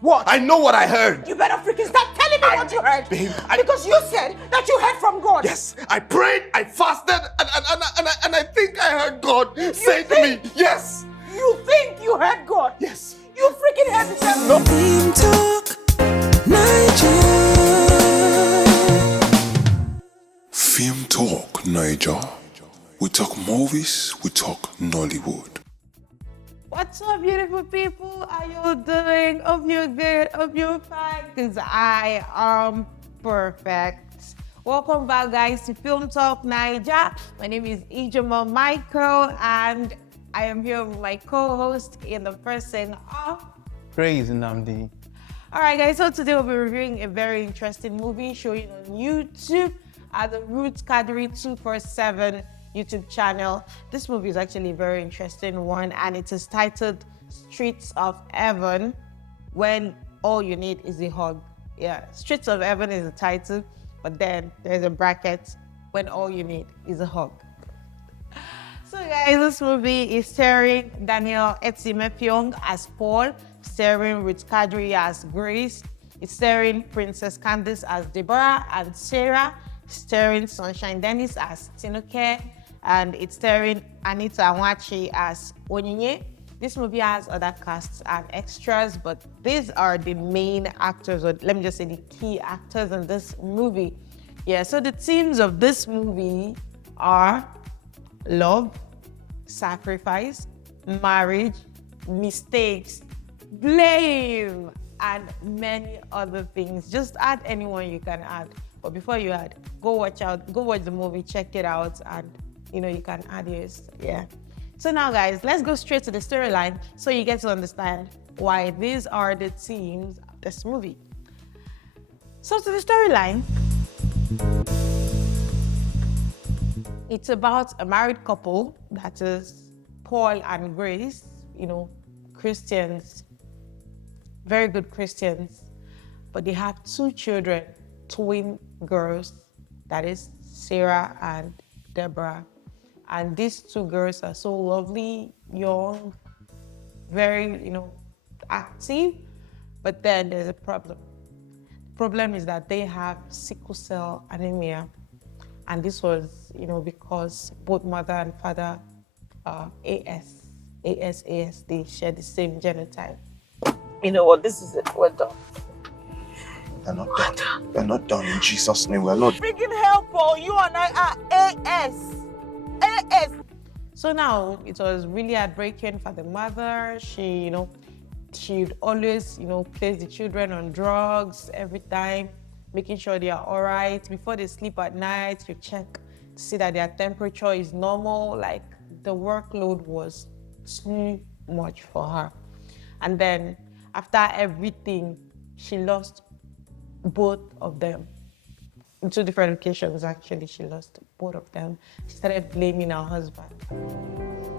What? I know what I heard. You better freaking start telling me what you heard. Babe, because you said that you heard from God. Yes, I prayed, I fasted, and I think I heard God say to me, yes. You think you heard God? Yes. You freaking heard the devil. No. Etim Talk Naija. Film Talk Naija. We talk movies, we talk Nollywood. What's up, beautiful people? How you doing? Hope you're good. Hope you're fine. Because I am perfect. Welcome back, guys, to Film Talk Naija. My name is Ijoma Michael, and I am here with my co-host in the person of Praise Namdi. All right, guys. So today we'll be reviewing a very interesting movie showing on YouTube at the RUTH KADIRI 247 YouTube channel. This movie is actually a very interesting one, and it is titled Streets of Heaven, When All You Need Is a Hug. Yeah, Streets of Heaven is the title, but then there's a bracket, When All You Need Is a Hug. So guys, this movie is starring Daniel Etim as Paul, starring RUTH KADIRI as Grace, it's starring Princess Candice as Deborah and Sarah, starring Sunshine Dennis as Tinuke, and it's starring Anita Anwachi as Onyinye. This movie has other casts and extras, but these are the main actors, or let me just say the key actors in this movie. Yeah, so the themes of this movie are love, sacrifice, marriage, mistakes, blame, and many other things. Just add anyone you can add. But before you add, go watch the movie, check it out, and you can add yours. Yeah. So now, guys, let's go straight to the storyline so you get to understand why these are the themes of this movie. So to the storyline, it's about a married couple, that is Paul and Grace, Christians, very good Christians, but they have two children, twin girls, that is Sarah and Deborah. And these two girls are so lovely, young, very, active, but then there's a problem. The problem is that they have sickle cell anemia. And this was, because both mother and father are AS, they share the same genotype. You know what, this is it, we're done. We're not done. We're not done in Jesus' name. We're not. Freaking help, Paul. You and I are AS. So now it was really heartbreaking for the mother. She'd always, place the children on drugs every time, making sure they are all right. Before they sleep at night, you check to see that their temperature is normal. Like, the workload was too much for her. And then after everything, she lost both of them. In two different occasions, actually, she lost both of them. She started blaming her husband.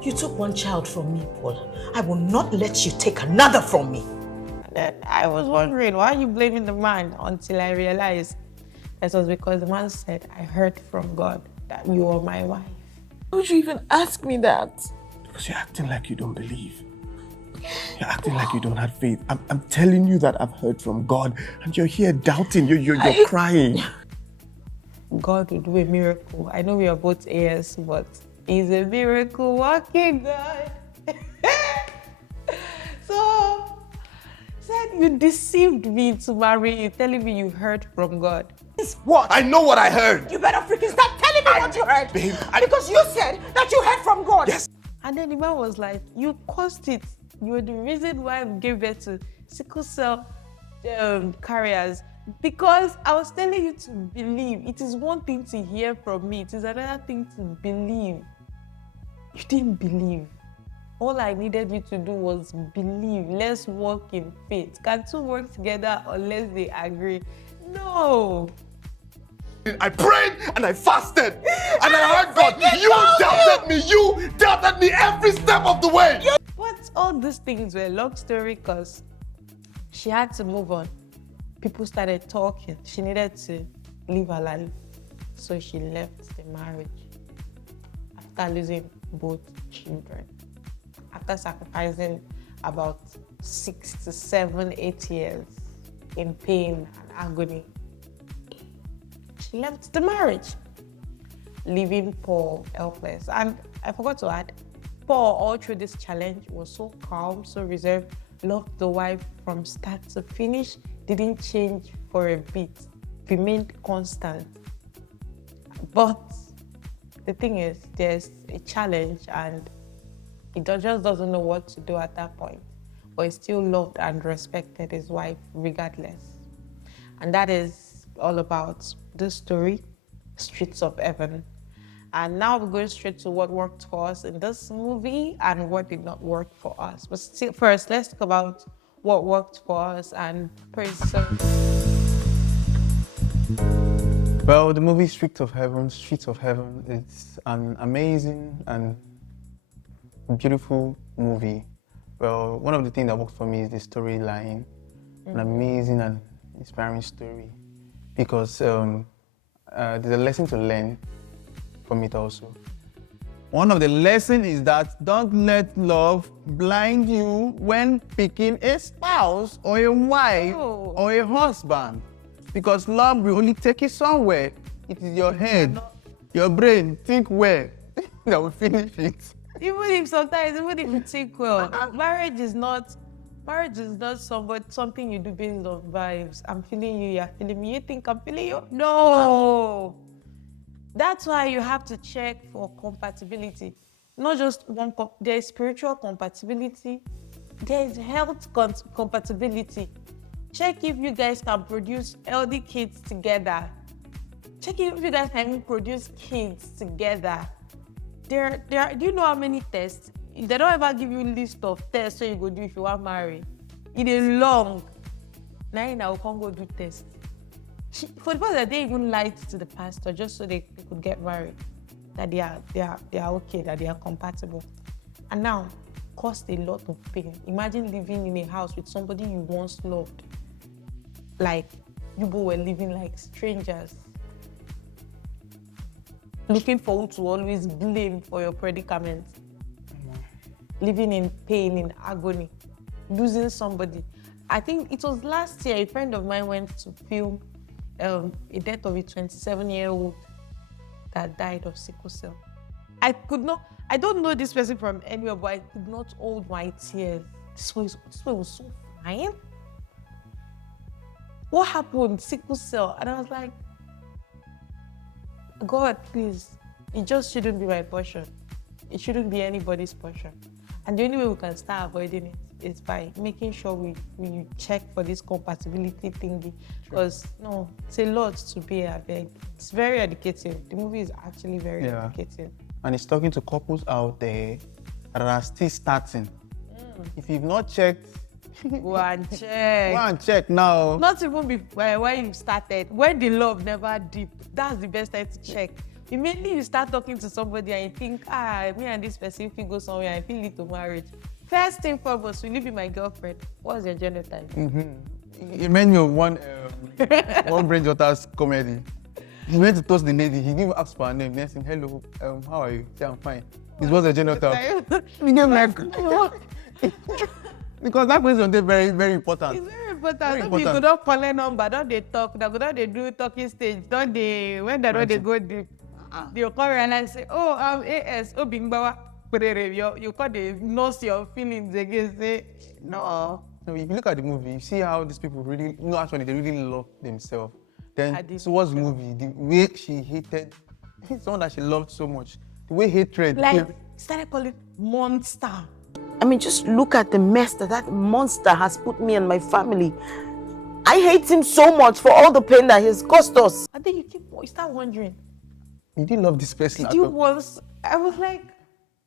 You took one child from me, Paul. I will not let you take another from me. And then I was wondering, why are you blaming the man? Until I realized that was because the man said, I heard from God that you are my wife. Why would you even ask me that? Because you're acting like you don't believe. You're acting like you don't have faith. I'm telling you that I've heard from God, and you're here doubting. You're crying. God will do a miracle. I know we are both AS, but He's a miracle working God. So, said you deceived me to marry you, telling me you heard from God. What? I know what I heard. You better freaking start telling me what you heard. Babe, because you said that you heard from God. Yes. And then the man was like, you caused it. You were the reason why I gave birth to sickle cell carriers. Because I was telling you to believe. It is one thing to hear from me. It is another thing to believe. You didn't believe. All I needed you to do was believe. Let's walk in faith. Can two work together unless they agree? No. I prayed and I fasted and I heard God. You doubted me. You doubted me every step of the way. But all these things were a long story because she had to move on. People started talking. She needed to live her life. So she left the marriage after losing both children. After sacrificing about 6 to 7, 8 years in pain and agony. She left the marriage, leaving Paul helpless. And I forgot to add, Paul, all through this challenge, was so calm, so reserved, loved the wife from start to finish, didn't change for a bit, remained constant. But the thing is, there's a challenge and he just doesn't know what to do at that point. But he still loved and respected his wife regardless. And that is all about this story, Streets of Heaven. And now we're going straight to what worked for us in this movie and what did not work for us. But still, first, let's talk about what worked for us and praise. Well, the movie Streets of Heaven, it's an amazing and beautiful movie. Well, one of the things that worked for me is the storyline, an amazing and inspiring story, because there's a lesson to learn from it also. One of the lessons is that don't let love blind you when picking a spouse or a wife or a husband, because love will only take you somewhere. It is your head, your brain, think where that will finish it. Even if you think well, marriage is not something you do based on vibes. I'm feeling you, you're feeling me, you think I'm feeling you? No. That's why you have to check for compatibility. Not just one, there's spiritual compatibility, there's health compatibility. Check if you guys can produce healthy kids together. Check if you guys can produce kids together. Do you know how many tests? If they don't ever give you a list of tests so you go do if you want to marry, it is long. Now you can't go do tests. For the fact that they even lied to the pastor just so they could get married, that they are okay, that they are compatible. And now, caused a lot of pain. Imagine living in a house with somebody you once loved. Like, you both were living like strangers. Looking for who to always blame for your predicament. Living in pain, in agony. Losing somebody. I think it was last year, a friend of mine went to film a death of a 27-year-old that died of sickle cell. I don't know this person from anywhere, but I could not hold my tears. This way was so fine. What happened? Sickle cell. And I was like, God, please, it just shouldn't be my portion. It shouldn't be anybody's portion. And the only way we can start avoiding it is by making sure we check for this compatibility thingy. Because, no, it's a lot to be, I beg. It's very educative. The movie is actually very educative. And it's talking to couples out there that are still starting. If you've not checked, go and check. Go and check now. Not even before when you started. When the love never deep, that's the best time to check. Immediately you start talking to somebody and you think, me and this person, if we go somewhere, I feel it to marriage. First thing foremost, will you be my girlfriend? What's your genotype? It reminded me of one Brain Daughters comedy. He went to toast the lady. He didn't ask for her name. Next thing, hello, how are you? Say, I'm fine. This was a genotype. He gave like, because that question is very, very important. It's very important. You could not call a number, don't they talk, they do talking stage, don't they, when they don't they go deep. They'll call and I say, I'm AS, Bingbawa. You call the nurse your feelings again, say, no. No, if you look at the movie, you see how these people really, actually, they really love themselves. Then, towards the movie, the way she hated someone that she loved so much, the way hatred. Like, started calling monster. I mean, just look at the mess that monster has put me and my family. I hate him so much for all the pain that he's caused us. I think you start wondering. You didn't love this person I was like,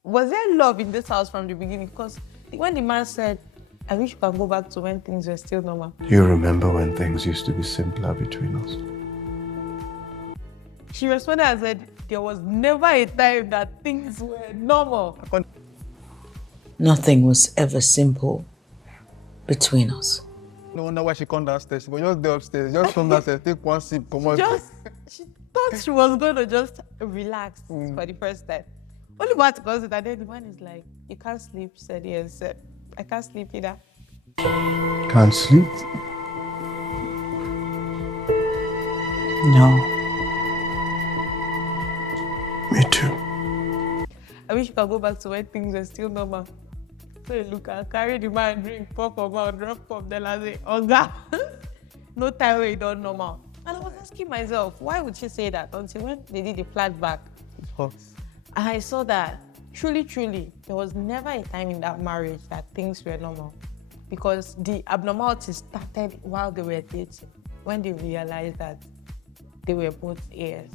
was there love in this house from the beginning? Because when the man said, I wish you can go back to when things were still normal. You remember when things used to be simpler between us? She responded and said, there was never a time that things were normal. Nothing was ever simple between us. No wonder why she come downstairs. But just go upstairs, just come downstairs, take one sip, come on. She thought she was going to just relax for the first time. Only one to cause it, and then the man is like, you can't sleep. She said, yes. Said, I can't sleep either. Can't sleep? No. Me too. I wish you could go back to when things were still normal. So you look, I'll carry the man drink, pop up, out, drop up, then I say, Oga. No time where you don't normal. And I was asking myself, why would she say that until when they did the flashback? It's hot. And I saw that truly, there was never a time in that marriage that things were normal. Because the abnormalities started while they were dating, when they realized that they were both heirs.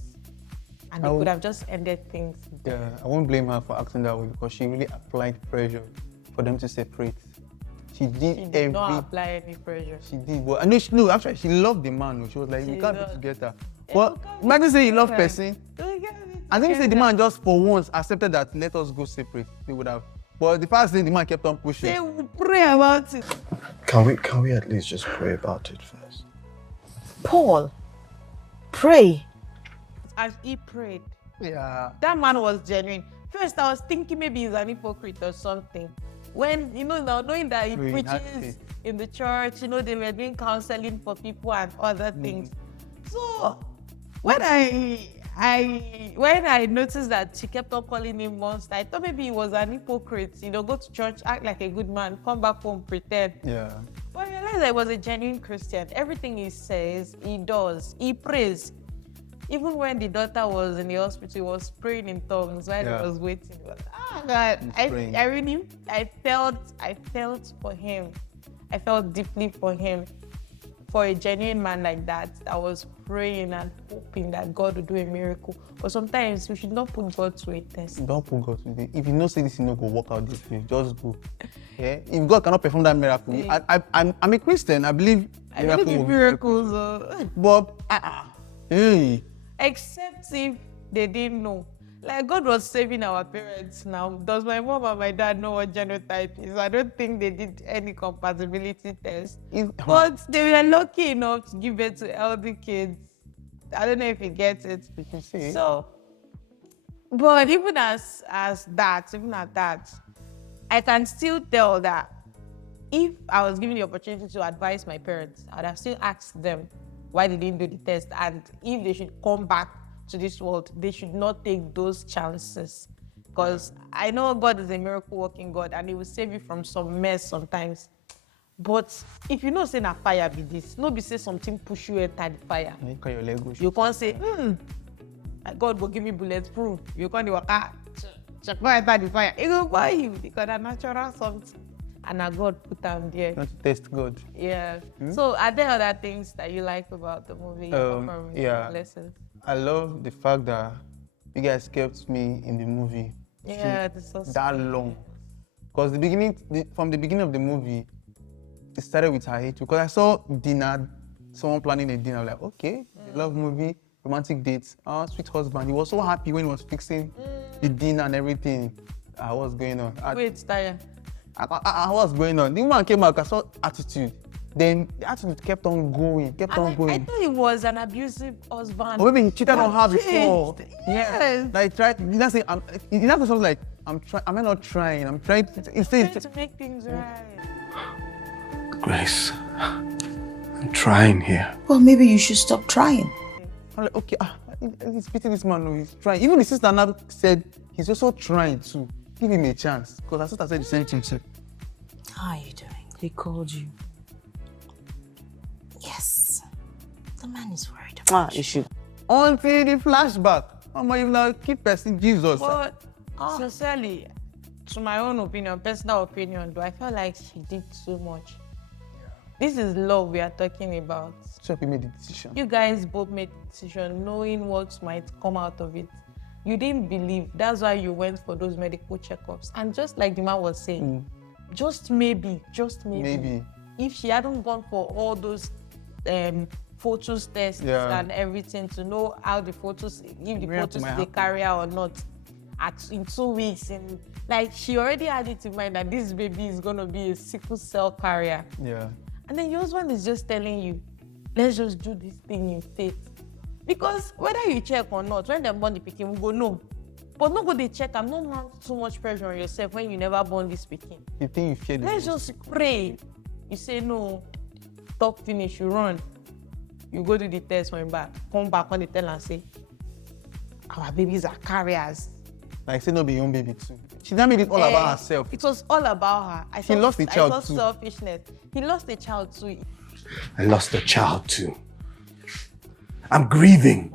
And they could have just ended things. Yeah, I won't blame her for acting that way because she really applied pressure for them to separate. She did not apply any pressure. She did, but I know no, actually she loved the man. She was like, we can't be together. But can't imagine saying you love person. I I think say the man just for once accepted that let us go separate. They would have. But the first thing the man kept on pushing. They will pray about it. Can we at least just pray about it first? Paul, pray. As he prayed, Yeah. that man was genuine. First, I was thinking maybe he's an hypocrite or something. When, now knowing that he preaches in the church, they were doing counseling for people and other things. So, when I noticed that she kept on calling him monster, I thought maybe he was an hypocrite. Go to church, act like a good man, come back home, pretend. Yeah. But I realized that he was a genuine Christian. Everything he says, he does. He prays. Even when the daughter was in the hospital, he was praying in tongues while he was waiting. God, I felt for him. I felt deeply for him. For a genuine man like that was praying and hoping that God would do a miracle. But sometimes we should not put God to a test. Don't put God to it. If you know say this, go work out this way, just go. Yeah. If God cannot perform that miracle, I'm a Christian. I believe in miracles. But hey. Except if they didn't know. Like God was saving our parents now. Does my mom and my dad know what genotype is? I don't think they did any compatibility test. But they were lucky enough to give birth to healthy kids. I don't know if you get it. You can see. So, but even at that, I can still tell that if I was given the opportunity to advise my parents, I'd have still asked them why they didn't do the test, and if they should come back to this world, they should not take those chances. Because I know God is a miracle working God and he will save you from some mess sometimes. But if you know say na fire be this, no be say something push you enter the fire. You can't say, God will give me bulletproof. You can't do check enter the fire. It will buy you because a natural something. And God put them there. Not to test God. Yeah. So are there other things that you like about the movie? Lessons? I love the fact that you guys kept me in the movie. Yeah, that long. Because from the beginning of the movie, it started with her hate. Because I saw dinner, someone planning a dinner. I'm like, okay, love movie, romantic dates. Sweet husband. He was so happy when he was fixing the dinner and everything. What's going on? Wait, Taya. What's going on? The woman came out, I saw attitude. Then the attitude kept on going. I thought he was an abusive husband. Or maybe he cheated on her before. Yes. Like tried. He didn't say. He didn't say something like, "I'm trying. Am I not trying? I'm trying to make things right." Grace, I'm trying here. Well, maybe you should stop trying. I'm like, okay. He's pity this man. No, he's trying. Even the sister now said he's also trying to give him a chance. Because our sister said the same thing. How are you doing? He called you. Yes. The man is worried about you. Should. Until the flashback. You now keep pressing Jesus. But sincerely, to my own opinion, personal opinion, though, I felt like she did too much. This is love we are talking about. So we made the decision. You guys both made the decision knowing what might come out of it. You didn't believe. That's why you went for those medical checkups. And just like the man was saying, just maybe, if she hadn't gone for all those photos tests and everything to know how the photos, if the photos they carry her or not, in 2 weeks, and like she already had it in mind that this baby is gonna be a sickle cell carrier. Yeah. And then your husband is just telling you, let's just do this thing in faith. Because whether you check or not, when they born the pikin, we go no. But no go they check and not mount too much pressure on yourself when you never born this pikin. You think you fear the Let's just pray. You say no, talk finish, you run. You go to the test when back, come back on the tell and say, our babies are carriers. Like, say no be your own baby too. She now made it all about herself. It was all about her. I lost a child I too. saw selfishness. He lost a child too. I lost a child too. I'm grieving.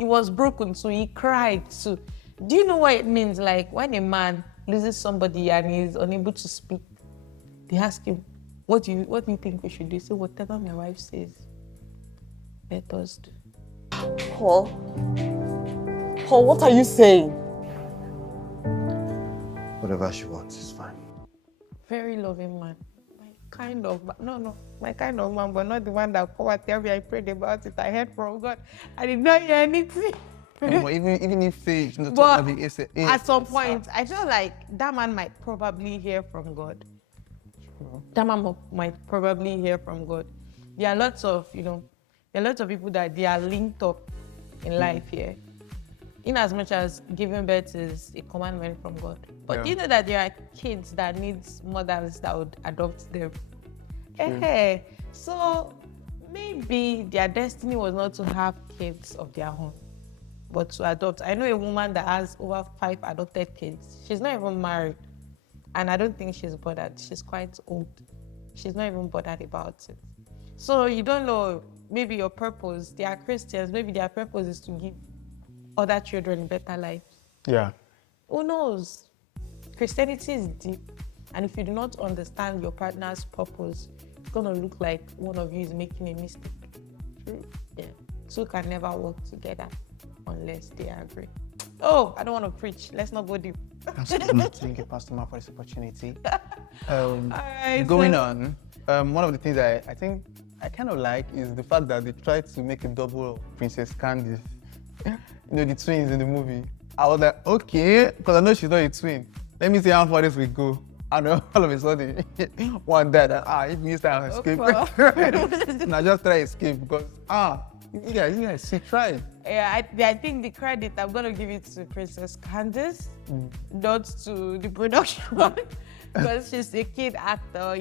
He was broken too. He cried too. Do you know what it means? Like when a man loses somebody and he's unable to speak, they ask him, what do you think we should do? He said, whatever my wife says, let us do. Paul, what are you saying? Whatever she wants is fine. Very loving man. My kind of man, but not the one that come and tell me I prayed about it. I heard from God. I did not hear anything. Even if she But at some point, I feel like that man might probably hear from God. That man might probably hear from God. There are lots of people that they are linked up in life here. In as much as giving birth is a commandment from God. But you know that there are kids that need mothers that would adopt them. So maybe their destiny was not to have kids of their own, but to adopt. I know a woman that has over 5 adopted kids. She's not even married. And I don't think she's bothered. She's quite old. She's not even bothered about it. So you don't know, maybe your purpose, they are Christians, maybe their purpose is to give other children better lives. Yeah. Who knows? Christianity is deep. And if you do not understand your partner's purpose, it's going to look like one of you is making a mistake. True. Yeah. Two can never work together unless they agree. Oh, I don't want to preach. Let's not go deep. Thank you, Pastor Ma, for this opportunity. Alright, Going on, one of the things I think I kind of like is the fact that they tried to make a double of Princess Candice. You know, the twins in the movie. I was like, okay, because I know she's not a twin. Let me see how far this will go. And all of a sudden, one died. It means that I escape. And I just try to escape because, you guys, she tried. Yeah, I think the credit, I'm going to give it to Princess Candice, not to the production, because she's a kid actor,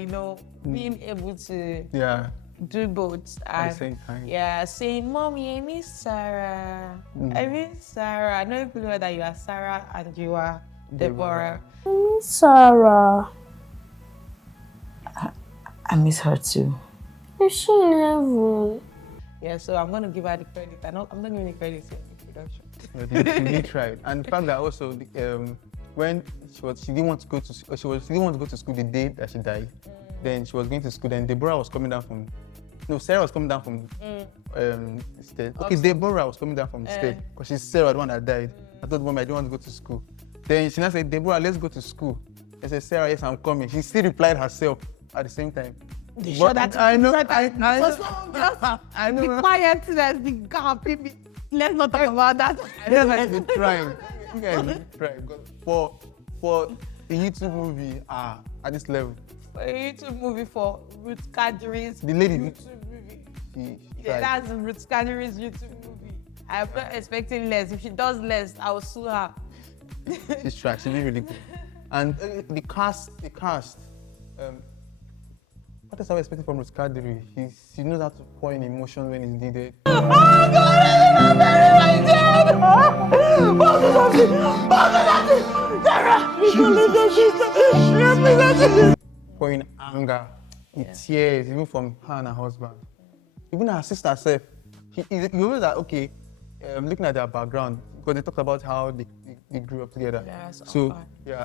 being able to do both. At the same time. Yeah, saying, Mommy, I miss Sarah. I miss Sarah. I know people know that you are Sarah and you are Deborah. Sarah. I miss her too. Is she in heaven? Yeah, so I'm going to give her the credit. I'm not giving the credit to the production. They tried. And the fact that also, when she didn't want to go to school the day that she died, then she was going to school, then Deborah was coming down from, Sarah was coming down from the stairs. Okay, Deborah was coming down from the stairs, because she's Sarah, the one that died. I told Mom I didn't want to go to school. Then she now said, Deborah, let's go to school. I said, Sarah, yes, I'm coming. She still replied herself at the same time. I know. I know. Be quiet, let's be happy. Let's not talk about that. I don't like to be trying. You guys be trying. Because for a YouTube movie at this level. For a YouTube movie for Ruth Kadiri's The lady YouTube movie. She tried. That's Ruth Kadiri's YouTube movie. I'm not expecting less. If she does less, I will sue her. She's tried. She did really good. And the cast. What else are we expecting from Ruth Kadiri? She knows how to pour in emotion when it's needed. Pouring anger, tears, even from her and her husband. Even her sister herself. You know that, okay, looking at their background, because they talked about how they grew up together. So,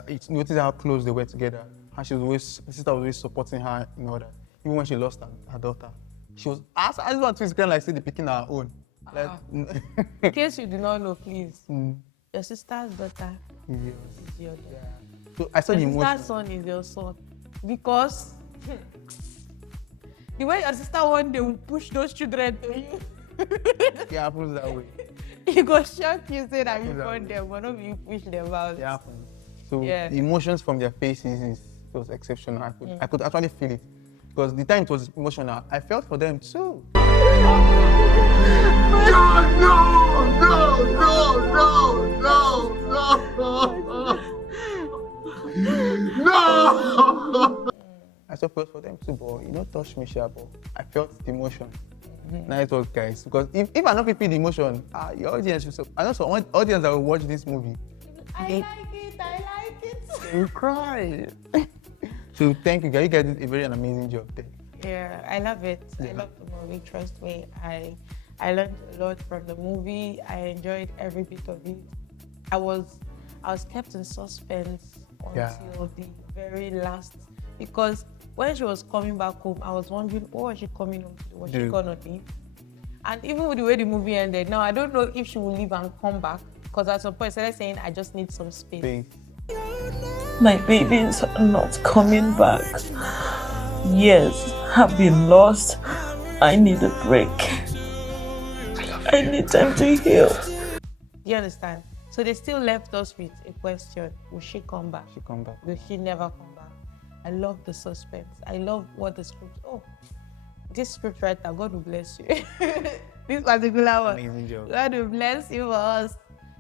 it's notice how close they were together. How her sister was always supporting her in all that. Even when she lost her daughter, she was asked what twins kind of like say they picking her own. Like, in case you do not know, please, your sister's daughter is your daughter. Yeah. So I saw the Your emotion. sister's son is your son, because the way your sister one day will push those children to you. It happens that way. You go shock you say that you born them, but not you push them out. It happens. So the emotions from their faces was exceptional. I could actually feel it. Because the time it was emotional, I felt for them too. No! I myself was for them too, but you know, touch me, sharp. I felt the emotion. Nice work, guys. Because if I not feel the emotion, your audience will. I know some audience that will watch this movie. I like it. You cry. So thank you, guys. You guys did a very amazing job there. Yeah, I love it. Yeah. I love the movie. Trust me, I learned a lot from the movie. I enjoyed every bit of it. I was kept in suspense until the very last, because when she was coming back home, I was wondering what was she coming home to do? Was she gonna leave? And even with the way the movie ended, now I don't know if she will leave and come back, because at some point she started saying, I just need some space. My babies are not coming back. Years have been lost. I need a break. I need time to heal. Do you understand? So they still left us with a question. Will she come back? She come back. Will she never come back? I love the suspense. I love what the script. Oh, this script writer, God will bless you. This particular one. Amazing job. God will bless you for us.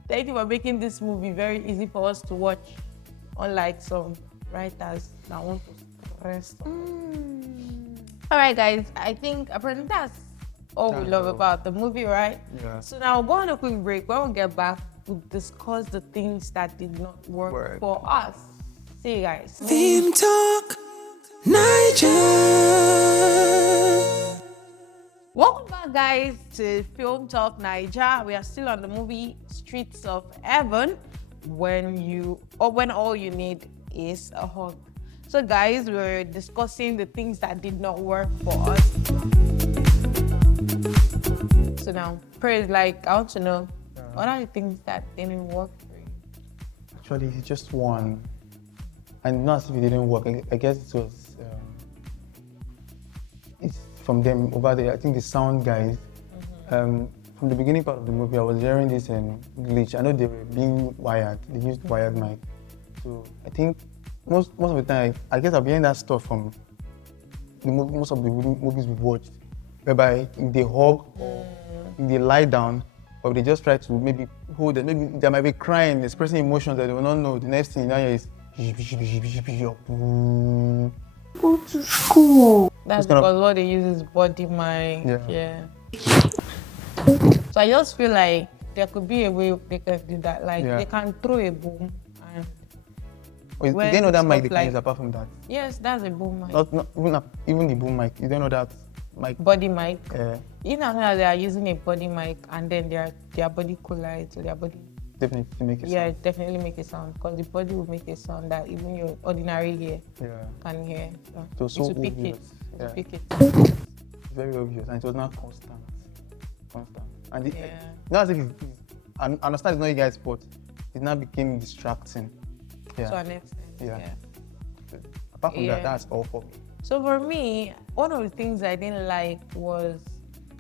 Thank you for making this movie very easy for us to watch. Unlike some writers that want to stress. All right, guys. I think apparently that's all we love about the movie, right? Yeah. So now we'll go on a quick break. When we get back, we'll discuss the things that did not work for us. See you guys. Film Talk Naija. Welcome back, guys, to Film Talk Naija. We are still on the movie Streets of Heaven. When all you need is a hug. So, guys, we're discussing the things that did not work for us. So now, Praise, I want to know, what are the things that didn't work for you? Actually, it's just one. And not as if it didn't work. I guess it was it's from them over there. I think the sound guys. From the beginning part of the movie, I was hearing this glitch. I know they were being wired. They used wired mic. So I think most of the time, I guess I've been hearing that stuff from most of the movies we've watched, whereby if they hug or if they lie down, or they just try to maybe hold it, maybe they might be crying, expressing emotions that they will not know. The next thing you hear is Go to school. That's because what they use is body mic. Yeah. So I just feel like there could be a way they can do that. Like they can throw a boom and. You don't know that mic they can use apart from that? Yes, that's a boom mic. Not even the boom mic. You don't know that mic? Body mic. Yeah. You know how they are using a body mic and then their body collides, so their body. Definitely make it sound. Yeah, definitely make a sound, because the body will make a sound that even your ordinary ear can hear. So pick obvious. it. To pick it. It's very obvious, and it was not constant. And not as if I understand it's not you guys' fault. It now became distracting. Yeah. To an extent. Yeah. Apart from that, that's all for me. So for me, one of the things I didn't like was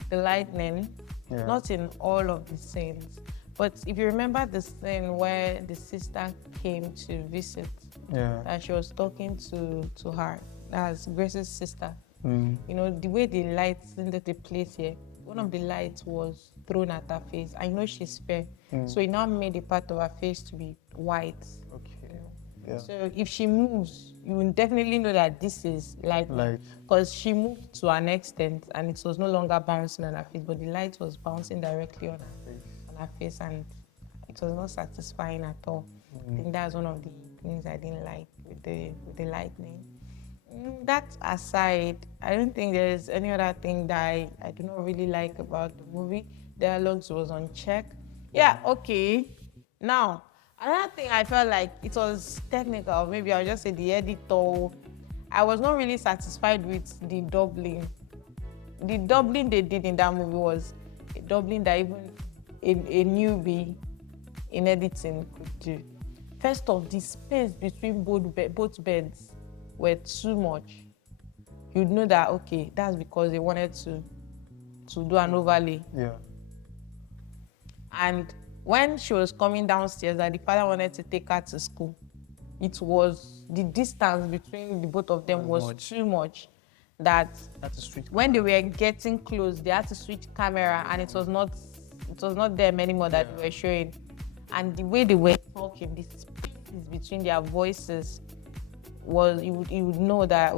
the lightning. Not in all of the scenes. But if you remember the scene where the sister came to visit, and she was talking to her, that's Grace's sister. You know, the way the lights in the place here, one of the lights was thrown at her face. I know she's fair, so it now made a part of her face to be white. Okay. So if she moves, you will definitely know that this is light, because she moved to an extent and it was no longer bouncing on her face, but the light was bouncing directly on her face, and it was not satisfying at all. I think that's one of the things I didn't like with the lightning. That aside, I don't think there's any other thing that I do not really like about the movie. Dialogues was on check. Yeah, okay. Now, another thing I felt like it was technical, maybe I'll just say the editor. I was not really satisfied with the dubbing. The dubbing they did in that movie was a dubbing that even a newbie in editing could do. First off, the space between both beds were too much. You'd know that, okay, that's because they wanted to do an overlay. Yeah. And when she was coming downstairs and the father wanted to take her to school, it was the distance between the both of them was too much, that when they were getting close, they had to switch camera, and it was not them anymore that they were showing. And the way they were talking, the spaces between their voices was you would know that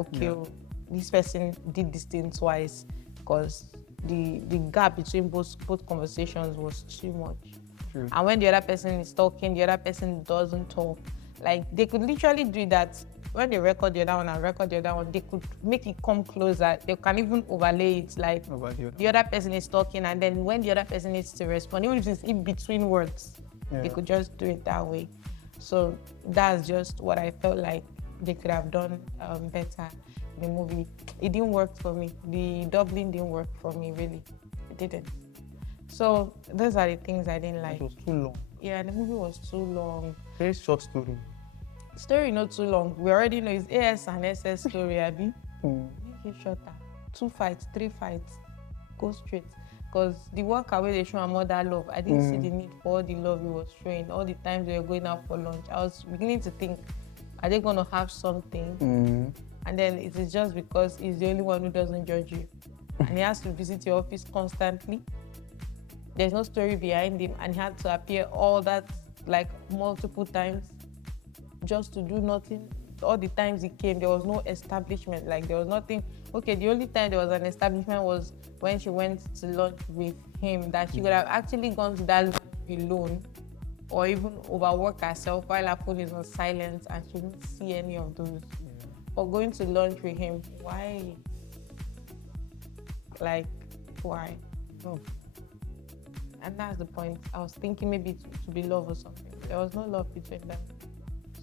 this person did this thing twice, because the gap between both conversations was too much. True. And when the other person is talking, the other person doesn't talk. Like, they could literally do that. When they record the other one and record the other one, they could make it come closer. They can even overlay it, like the other person is talking, and then when the other person needs to respond, even if it's in between words, they could just do it that way. So that's just what I felt like they could have done better in the movie. It didn't work for me. The doubling didn't work for me, really. It didn't. So those are the things I didn't like. It was too long. Yeah, the movie was too long. Very short story. Story not too long. We already know it's AS and SS story, Abby. Mm. Make it shorter. 2 fights, 3 fights. Go straight. Because the work away they show more that love. I didn't see the need for all the love he was showing. All the times they were going out for lunch, I was beginning to think, are they going to have something? And then it is just because he's the only one who doesn't judge you. And he has to visit your office constantly. There's no story behind him, and he had to appear all that, like, multiple times just to do nothing. All the times he came, there was no establishment. Like, there was nothing. Okay, the only time there was an establishment was when she went to lunch with him, that she could have actually gone to that lunch alone, or even overwork herself while her phone is on silent and she didn't see any of those. But going to lunch with him, why? Like, why? Oh. And that's the point. I was thinking maybe to be love or something. There was no love between them.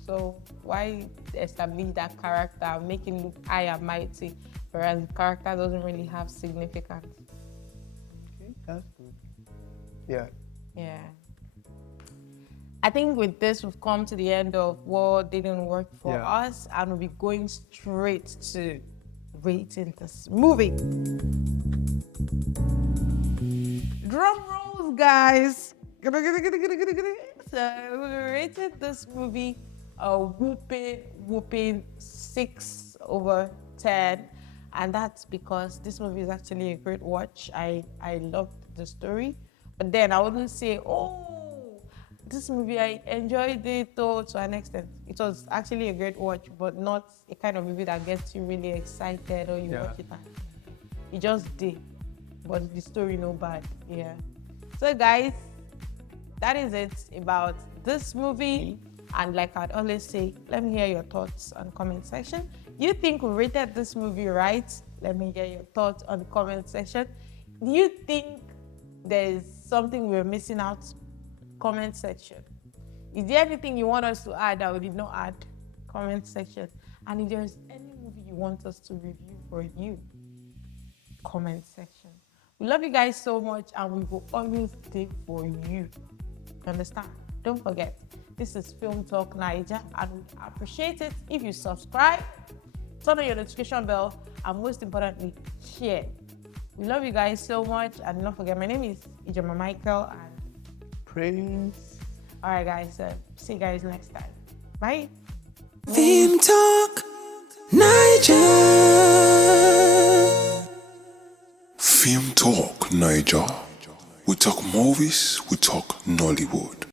So why establish that character, make it look high and mighty, whereas the character doesn't really have significance? Okay, that's good. Yeah. Yeah. I think with this, we've come to the end of what didn't work for us, and we'll be going straight to rating this movie. Drum rolls, guys. So we rated this movie a whooping 6/10, and that's because this movie is actually a great watch. I loved the story, but then I wouldn't say, oh, this movie, I enjoyed it to an extent. It was actually a great watch, but not a kind of movie that gets you really excited or you watch it and it just did. But the story, no bad. Yeah. So guys, that is it about this movie. And like I'd always say, let me hear your thoughts on the comment section. Do you think we rated this movie right? Let me hear your thoughts on the comment section. Do you think there's something we're missing out? Comment section. Is there anything you want us to add that we did not add? Comment section. And if there's any movie you want us to review for you, comment section. We love you guys so much, and we will always stay for you. Understand? Don't forget, this is Film Talk Naija, and we appreciate it if you subscribe, turn on your notification bell, and most importantly, share. We love you guys so much, and don't forget, my name is Ijoma Michael, and Praise. all right, guys. See you guys next time. Bye. Film Talk Naija. Film Talk Naija. We talk movies, we talk Nollywood.